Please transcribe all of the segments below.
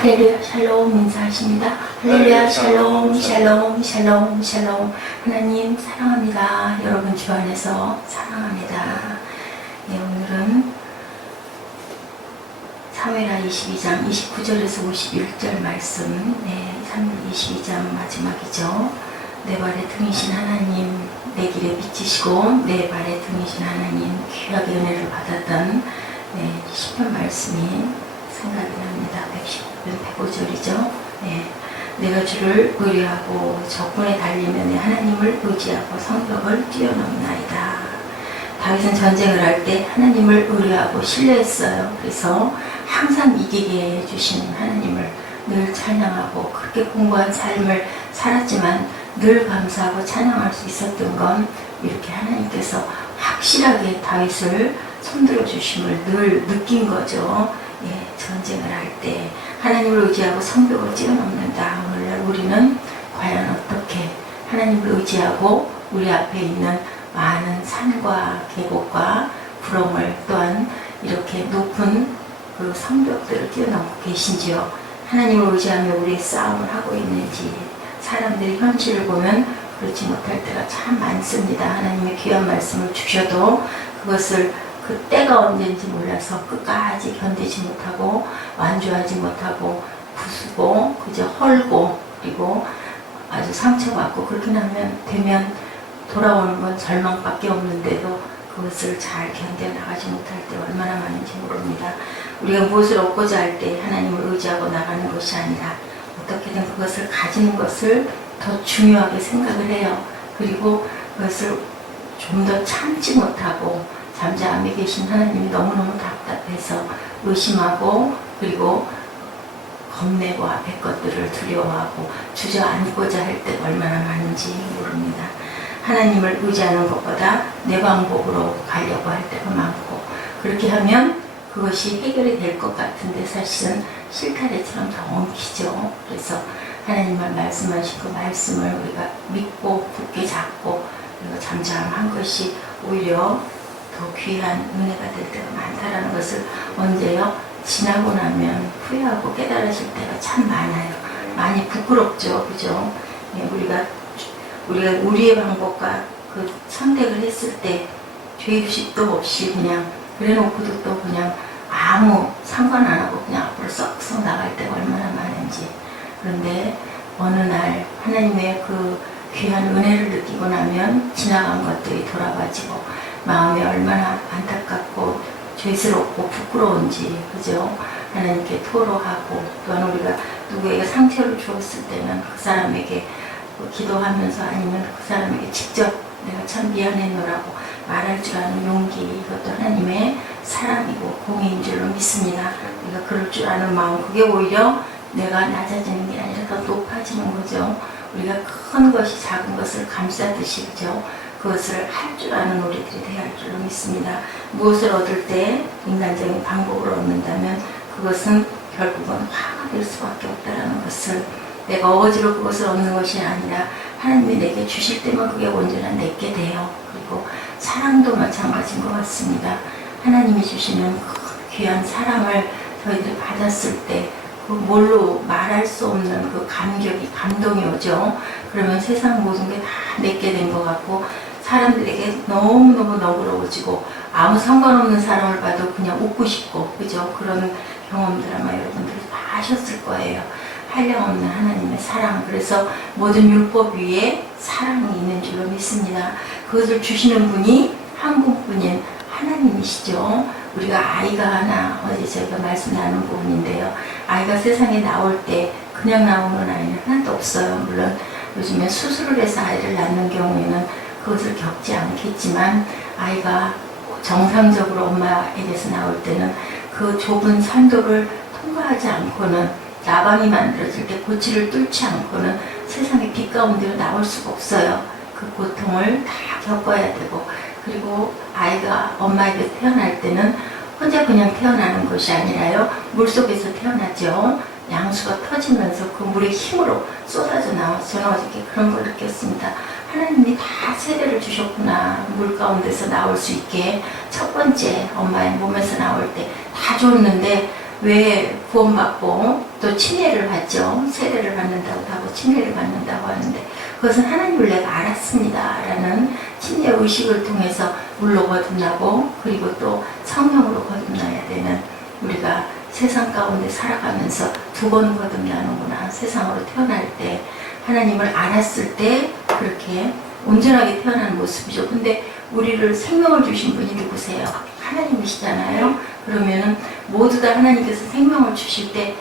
할렐루야 샬롬 인사하십니다. 할렐루야 샬롬 샬롬 샬롬 샬롬. 하나님 사랑합니다. 여러분 주 안에서 사랑합니다. 네, 오늘은 사무엘하 22장 29절에서 51절 말씀. 네, 사무엘 22장 마지막이죠. 내 발에 등이신 하나님, 내 길에 비치시고 내 발에 등이신 하나님, 귀하게 은혜를 받았던 시편 말씀이 생각이 납니다. 115편 105절이죠. 네. 내가 주를 의뢰하고 적군에 달리며 내 하나님을 의지하고 성벽을 뛰어넘나이다. 다윗은 전쟁을 할 때 하나님을 의뢰하고 신뢰했어요. 그래서 항상 이기게 해주신 하나님을 늘 찬양하고 그렇게 공고한 삶을 살았지만 늘 감사하고 찬양할 수 있었던 건 이렇게 하나님께서 확실하게 다윗을 손들어 주심을 늘 느낀 거죠. 예, 전쟁을 할 때 하나님을 의지하고 성벽을 뛰어넘는다. 오늘날 우리는 과연 어떻게 하나님을 의지하고 우리 앞에 있는 많은 산과 계곡과 구렁을 또한 이렇게 높은 그 성벽들을 뛰어넘고 계신지요. 하나님을 의지하며 우리의 싸움을 하고 있는지. 사람들이 현실을 보면 그렇지 못할 때가 참 많습니다. 하나님의 귀한 말씀을 주셔도 그것을 그 때가 언제인지 몰라서 끝까지 견디지 못하고 완주하지 못하고 부수고 그저 헐고 그리고 아주 상처받고 그렇게 되면 돌아오는 건 절망밖에 없는데도 그것을 잘 견뎌나가지 못할 때 얼마나 많은지 모릅니다. 우리가 무엇을 얻고자 할 때 하나님을 의지하고 나가는 것이 아니라 어떻게든 그것을 가지는 것을 더 중요하게 생각을 해요. 그리고 그것을 좀 더 참지 못하고 잠잠히 계신 하나님이 너무너무 답답해서 의심하고 그리고 겁내고 앞에 것들을 두려워하고 주저앉고자 할 때 얼마나 많은지 모릅니다. 하나님을 의지하는 것보다 내 방법으로 가려고 할 때가 많고 그렇게 하면 그것이 해결이 될 것 같은데 사실은 실타래처럼 더 엉키죠. 그래서 하나님만 말씀하신 그 말씀을 우리가 믿고 굳게 잡고 그리고 잠잠한 것이 오히려 더 귀한 은혜가 될 때가 많다라는 것을 언제요? 지나고 나면 후회하고 깨달으실 때가 참 많아요. 많이 부끄럽죠. 그죠? 네, 우리가 우리의 방법과 그 선택을 했을 때 죄의식도 없이 그냥 그래놓고도 또 그냥 아무 상관 안 하고 그냥 앞으로 썩썩 나갈 때가 얼마나 많은지. 그런데 어느 날 하나님의 그 귀한 은혜를 느끼고 나면 지나간 것들이 돌아가지고 마음이 얼마나 안타깝고 죄스럽고 부끄러운지, 그죠? 하나님께 토로하고 또한 우리가 누구에게 상처를 주었을 때는 그 사람에게 기도하면서 아니면 그 사람에게 직접 내가 참 미안했노라고 말할 줄 아는 용기, 이것도 하나님의 사랑이고 공의인 줄로 믿습니다. 우리가 그럴 줄 아는 마음, 그게 오히려 내가 낮아지는 게 아니라 더 높아지는 거죠. 우리가 큰 것이 작은 것을 감싸듯이, 그죠? 그것을 할 줄 아는 우리들이 되어야 할 줄로 믿습니다. 무엇을 얻을 때 인간적인 방법으로 얻는다면 그것은 결국은 화가 될 수밖에 없다는 것을, 내가 어거지로 그것을 얻는 것이 아니라 하나님이 내게 주실 때만 그게 온전한 내게 돼요. 그리고 사랑도 마찬가지인 것 같습니다. 하나님이 주시는 그 귀한 사랑을 저희들이 받았을 때 그 뭘로 말할 수 없는 그 감동이 오죠. 그러면 세상 모든 게 다 내게 된 것 같고 사람들에게 너무너무 너그러워지고 아무 상관없는 사람을 봐도 그냥 웃고 싶고, 그죠? 그런 경험들 아마 여러분들이 다 하셨을 거예요. 한량없는 하나님의 사랑. 그래서 모든 율법 위에 사랑이 있는 줄로 믿습니다. 그것을 주시는 분이 한 분뿐인 하나님이시죠. 우리가 아이가 하나, 어제 저희가 말씀 나눈 부분인데요. 아이가 세상에 나올 때 그냥 나오는 아이는 하나도 없어요. 물론 요즘에 수술을 해서 아이를 낳는 경우에는 그것을 겪지 않겠지만 아이가 정상적으로 엄마에게서 나올 때는 그 좁은 산도를 통과하지 않고는, 나방이 만들어질 때 고치를 뚫지 않고는 세상의 빛 가운데로 나올 수가 없어요. 그 고통을 다 겪어야 되고, 그리고 아이가 엄마에게 태어날 때는 혼자 그냥 태어나는 것이 아니라요, 물속에서 태어나죠. 양수가 터지면서 그 물의 힘으로 쏟아져 나와서 저는 어저께 그런 걸 느꼈습니다. 하나님이 다 세례를 주셨구나. 물 가운데서 나올 수 있게 첫 번째 엄마의 몸에서 나올 때 다 줬는데 왜 구원받고 또 침례를 받죠. 세례를 받는다고 하고 침례를 받는다고 하는데 그것은 하나님을 내가 알았습니다 라는 침례 의식을 통해서 물로 거듭나고 그리고 또 성령으로 거듭나야 되는 우리가 세상 가운데 살아가면서 두 번 거듭나는구나. 세상으로 태어날 때 하나님을 알았을 때 그렇게 온전하게 태어난 모습이죠. 근데 우리를 생명을 주신 분이 누구세요? 하나님이시잖아요. 그러면은 모두 다 하나님께서 생명을 주실 때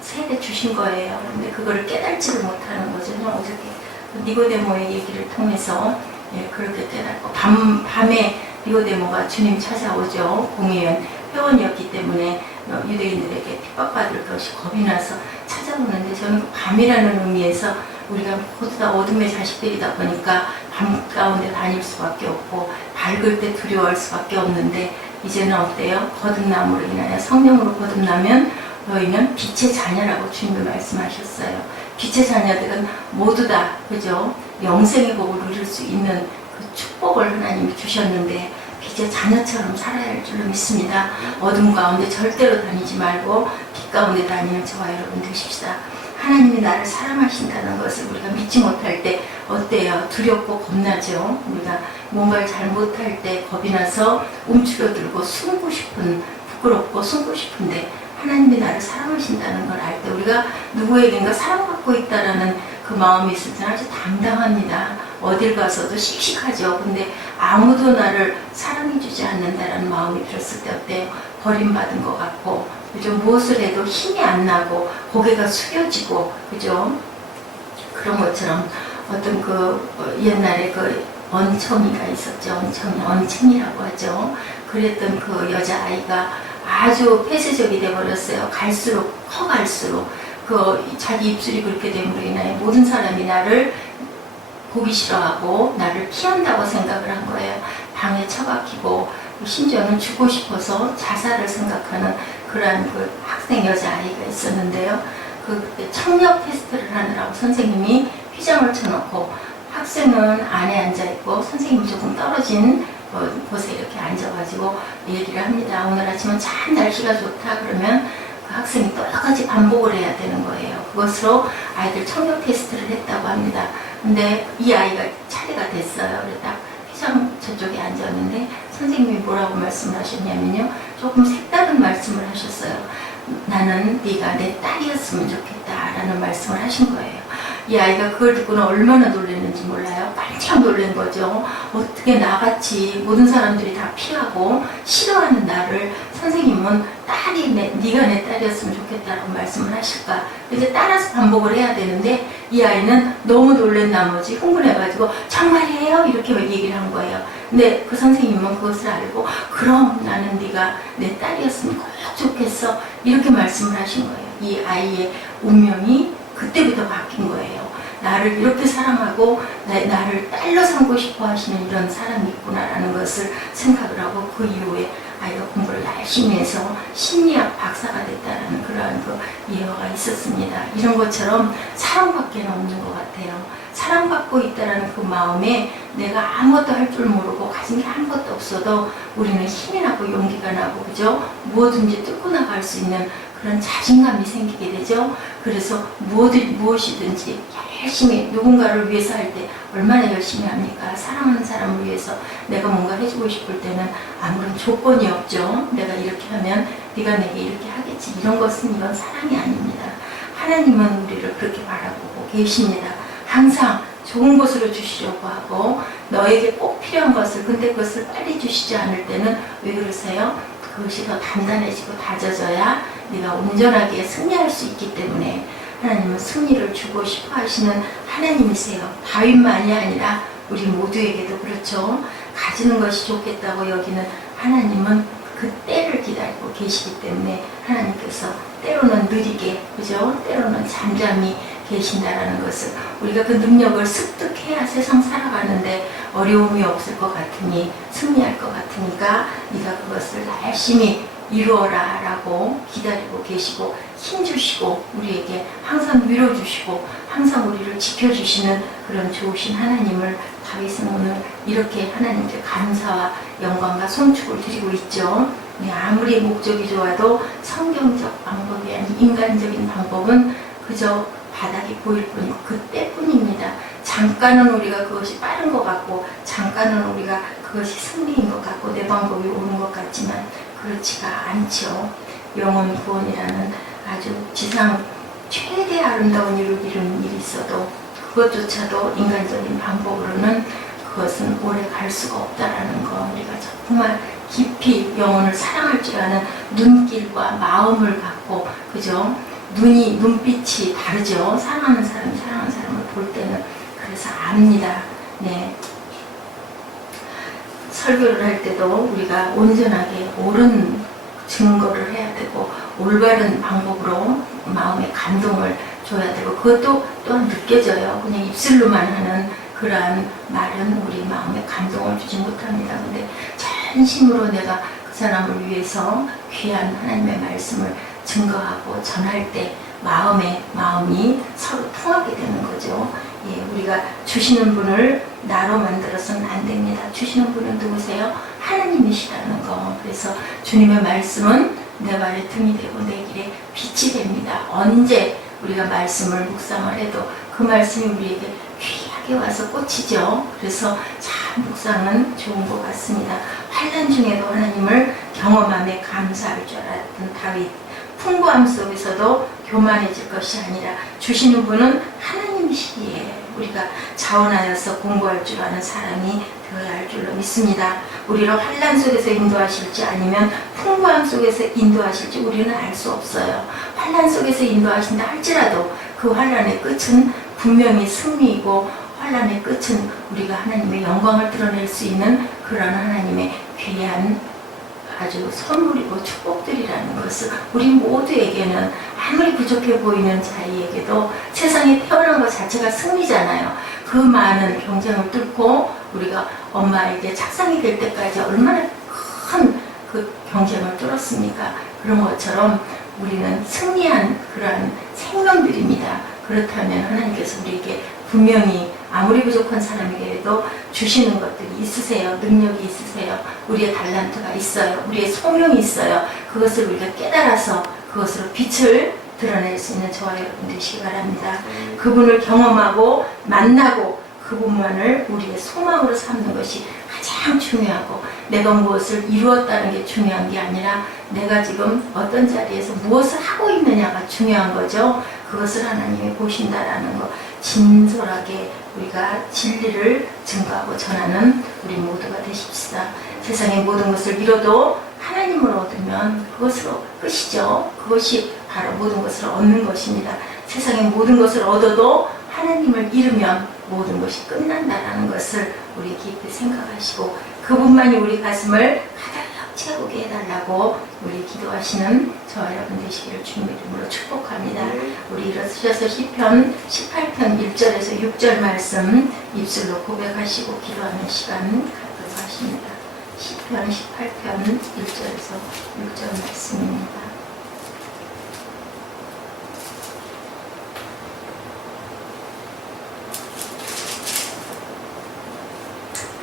세례 주신 거예요. 근데 그거를 깨달지를 못하는 거죠. 어저께 니고데모의 얘기를 통해서 그렇게 깨닫고 밤에 니고데모가 주님 찾아오죠. 공회원 회원이었기 때문에 유대인들에게 핍박받을 것이 겁이 나서 찾아오는데 저는 밤이라는 의미에서 우리가 모두 다 어둠의 자식들이다 보니까 밤 가운데 다닐 수밖에 없고 밝을 때 두려워할 수밖에 없는데 이제는 어때요? 거듭남으로 인하여 성령으로 거듭나면 너희는 빛의 자녀라고 주님이 말씀하셨어요. 빛의 자녀들은 모두 다 그죠? 영생의 복을 누릴 수 있는 그 축복을 하나님이 주셨는데 빛의 자녀처럼 살아야 할 줄로 믿습니다. 어둠 가운데 절대로 다니지 말고 빛 가운데 다니는 저와 여러분 되십시다. 하나님이 나를 사랑하신다는 것을 우리가 믿지 못할 때 어때요? 두렵고 겁나죠. 우리가 뭔가를 잘 못할 때 겁이 나서 움츠러들고 숨고 싶은, 부끄럽고 숨고 싶은데 하나님이 나를 사랑하신다는 걸 알 때 우리가 누구에겐가 사랑받고 있다라는 그 마음이 있을 때는 아주 당당합니다. 어딜 가서도 씩씩하죠. 근데 아무도 나를 사랑해주지 않는다라는 마음이 들었을 때 어때요? 버림받은 것 같고, 그죠? 무엇을 해도 힘이 안 나고 고개가 숙여지고, 그죠? 그런 것처럼 어떤 옛날에 언청이가 있었죠. 언챙이라고 하죠. 그랬던 그 여자아이가 아주 폐쇄적이 돼버렸어요. 커갈수록 자기 입술이 그렇게 됨으로 인하여 모든 사람이 나를 보기 싫어하고 나를 피한다고 생각을 한 거예요. 방에 처박히고 심지어는 죽고 싶어서 자살을 생각하는 그러한 학생 여자아이가 있었는데요. 그때 청력 테스트를 하느라고 선생님이 휘장을 쳐놓고 학생은 안에 앉아있고 선생님이 조금 떨어진 곳에 이렇게 앉아가지고 얘기를 합니다. 오늘 아침은 참 날씨가 좋다 그러면 그 학생이 또 여러 가지 반복을 해야 되는 거예요. 그것으로 아이들 청력 테스트를 했다고 합니다. 근데 이 아이가 차례가 됐어요. 그래서 딱 휘장 저쪽에 앉았는데 선생님이 뭐라고 말씀을 하셨냐면요. 조금 색다른 말씀을 하셨어요. 나는 네가 내 딸이었으면 좋겠다 라는 말씀을 하신 거예요. 이 아이가 그걸 듣고는 얼마나 놀랐는지 몰라요. 깜짝 놀란 거죠. 어떻게 나같이 모든 사람들이 다 피하고 싫어하는 나를 선생님은 네가 내 딸이었으면 좋겠다라고 말씀을 하실까. 이제 따라서 반복을 해야 되는데 이 아이는 너무 놀란 나머지 흥분해가지고 정말이에요? 이렇게 얘기를 한 거예요. 근데 그 선생님은 그것을 알고 그럼 나는 네가 내 딸이었으면 꼭 좋겠어. 이렇게 말씀을 하신 거예요. 이 아이의 운명이 그때부터 바뀐 거예요. 나를 이렇게 사랑하고 나를 딸로 삼고 싶어 하시는 이런 사람이 있구나라는 것을 생각을 하고 그 이후에 아이가 공부를 열심히 해서 심리학 박사가 됐다는 그러한 예화가 있었습니다. 이런 것처럼 사랑밖에 없는 것 같아요. 사랑받고 있다는 그 마음에 내가 아무것도 할 줄 모르고 가진 게 아무것도 없어도 우리는 힘이 나고 용기가 나고 그죠? 무엇든지 뚫고 나갈 수 있는 그런 자신감이 생기게 되죠. 그래서 무엇이든지 열심히 누군가를 위해서 할 때 얼마나 열심히 합니까? 사랑하는 사람을 위해서 내가 뭔가 해주고 싶을 때는 아무런 조건이 없죠. 내가 이렇게 하면 네가 내게 이렇게 하겠지. 이런 사랑이 아닙니다. 하나님은 우리를 그렇게 바라보고 계십니다. 항상 좋은 것으로 주시려고 하고 너에게 꼭 필요한 것을 근데 그것을 빨리 주시지 않을 때는 왜 그러세요? 그것이 더 단단해지고 다져져야 네가 온전하게 승리할 수 있기 때문에 하나님은 승리를 주고 싶어 하시는 하나님이세요. 다윗만이 아니라 우리 모두에게도 그렇죠. 가지는 것이 좋겠다고 여기는 하나님은 그 때를 기다리고 계시기 때문에 하나님께서 때로는 느리게 그죠? 때로는 잠잠히 계신다라는 것을 우리가 그 능력을 습득해야 세상 살아가는데 어려움이 없을 것 같으니 승리할 것 같으니까 네가 그것을 열심히 이루어라 라고 기다리고 계시고 힘주시고 우리에게 항상 밀어주시고 항상 우리를 지켜주시는 그런 좋으신 하나님을 다윗은 오늘 이렇게 하나님께 감사와 영광과 송축을 드리고 있죠. 네, 아무리 목적이 좋아도 성경적 방법이 아닌 인간적인 방법은 그저 바닥이 보일 뿐이고 그때뿐입니다. 잠깐은 우리가 그것이 빠른 것 같고 잠깐은 우리가 그것이 승리인 것 같고 내 방법이 옳은 것 같지만 그렇지가 않죠. 영혼 구원이라는 아주 지상 최대 아름다운 일을 이루는 일이 있어도 그것조차도 인간적인 방법으로는 그것은 오래 갈 수가 없다라는 거, 우리가 정말 깊이 영혼을 사랑할 줄 아는 눈길과 마음을 갖고, 그죠? 눈빛이 다르죠. 사랑하는 사람을 볼 때는. 그래서 압니다. 네. 설교를 할 때도 우리가 온전하게 옳은 증거를 해야 되고 올바른 방법으로 마음의 감동을 줘야 되고 그것도 또한 느껴져요. 그냥 입술로만 하는 그러한 말은 우리 마음에 감동을 주지 못합니다. 근데 전심으로 내가 그 사람을 위해서 귀한 하나님의 말씀을 증거하고 전할 때 마음이 서로 통하게 되는 거죠. 예, 우리가 주시는 분을 나로 만들어서는 안 됩니다. 주시는 분은 누구세요? 하나님이시라는 거. 그래서 주님의 말씀은 내 발에 등이 되고 내 길에 빛이 됩니다. 언제 우리가 말씀을 묵상을 해도 그 말씀이 우리에게 귀하게 와서 꽂히죠. 그래서 참 묵상은 좋은 것 같습니다. 환난 중에도 하나님을 경험함에 감사할 줄 알았던 다윗. 풍부함 속에서도 교만해질 것이 아니라 주시는 분은 하나님이시기에 우리가 자원하여서 공부할 줄 아는 사람이 되어야 할 줄로 믿습니다. 우리를 환난 속에서 인도하실지 아니면 풍부함 속에서 인도하실지 우리는 알 수 없어요. 환난 속에서 인도하신다 할지라도 그 환난의 끝은 분명히 승리이고 환난의 끝은 우리가 하나님의 영광을 드러낼 수 있는 그런 하나님의 귀한 아주 선물이고 축복들이라는 것을 우리 모두에게는 아무리 부족해 보이는 자에게도 세상에 태어난 것 자체가 승리잖아요. 그 많은 경쟁을 뚫고 우리가 엄마에게 착상이 될 때까지 얼마나 큰 그 경쟁을 뚫었습니까? 그런 것처럼 우리는 승리한 그러한 생명들입니다. 그렇다면 하나님께서 우리에게 분명히 아무리 부족한 사람에게도 주시는 것들이 있으세요. 능력이 있으세요. 우리의 달란트가 있어요. 우리의 소명이 있어요. 그것을 우리가 깨달아서 그것으로 빛을 드러낼 수 있는 저와 여러분 되시기 바랍니다. 그분을 경험하고 만나고 그분만을 우리의 소망으로 삼는 것이 가장 중요하고 내가 무엇을 이루었다는 게 중요한 게 아니라 내가 지금 어떤 자리에서 무엇을 하고 있느냐가 중요한 거죠. 그것을 하나님이 보신다라는 거 진솔하게 우리가 진리를 증거하고 전하는 우리 모두가 되십시다. 세상의 모든 것을 잃어도 하나님을 얻으면 그것으로 끝이죠. 그것이 바로 모든 것을 얻는 것입니다. 세상의 모든 것을 얻어도 하나님을 잃으면 모든 것이 끝난다라는 것을 우리 깊이 생각하시고 그분만이 우리 가슴을 가득 채우게 해달라고 우리 기도하시는 저와 여러분 되시기를 주님의 이름으로 축복합니다. 우리 일어서셔서 시편 18편 1절에서 6절 말씀 입술로 고백하시고 기도하는 시간 갖도록 하십니다. 시편 18편 1절에서 6절 말씀입니다.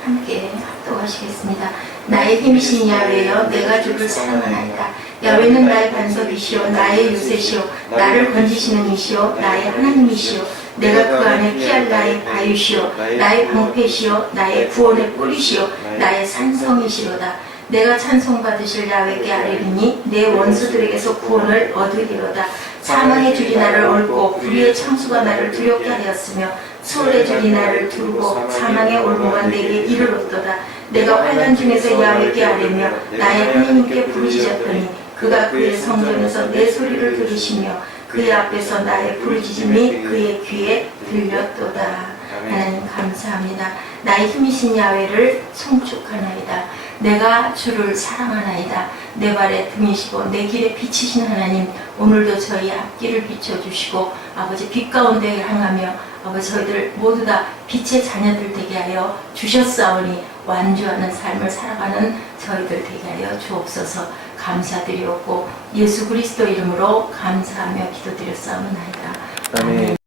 함께 합독하시겠습니다. 나의 힘이신 야훼여 내가 주를 사랑하나이다. 야훼는 나의 반석이시오 나의 요새시오 나를 건지시는 이시오 나의 하나님이시오 내가 그 안에 피할 나의 바위시오 나의 방패시오 나의 구원의 뿌리시오 나의 산성이시로다. 내가 찬송받으실 야훼께 아뢰리니 내 원수들에게서 구원을 얻으리로다. 사망의 줄이 나를 얽고 불의의 창수가 나를 두렵게 하였으며 수월의 줄이 나를 두르고 사망의 올무가 내게 이르렀도다. 내가 환난 중에서 야훼께 아뢰며 나의 하나님께 부르짖었더니 그가 그의 성전에서 내 소리를 들으시며 그의 앞에서 나의 부르짖음이 그의 귀에 들렸도다. 하나님 감사합니다. 나의 힘이신 야훼를 송축하나이다. 내가 주를 사랑하나이다. 내 발에 등이시고 내 길에 비치신 하나님, 오늘도 저희 앞길을 비춰주시고 아버지 빛 가운데 향하며 아버지 저희들 모두 다 빛의 자녀들 되게 하여 주셨사오니 완주하는 삶을 살아가는 저희들 되게 하여 주옵소서. 감사드리옵고 예수 그리스도 이름으로 감사하며 기도드렸사옵나이다. 아멘.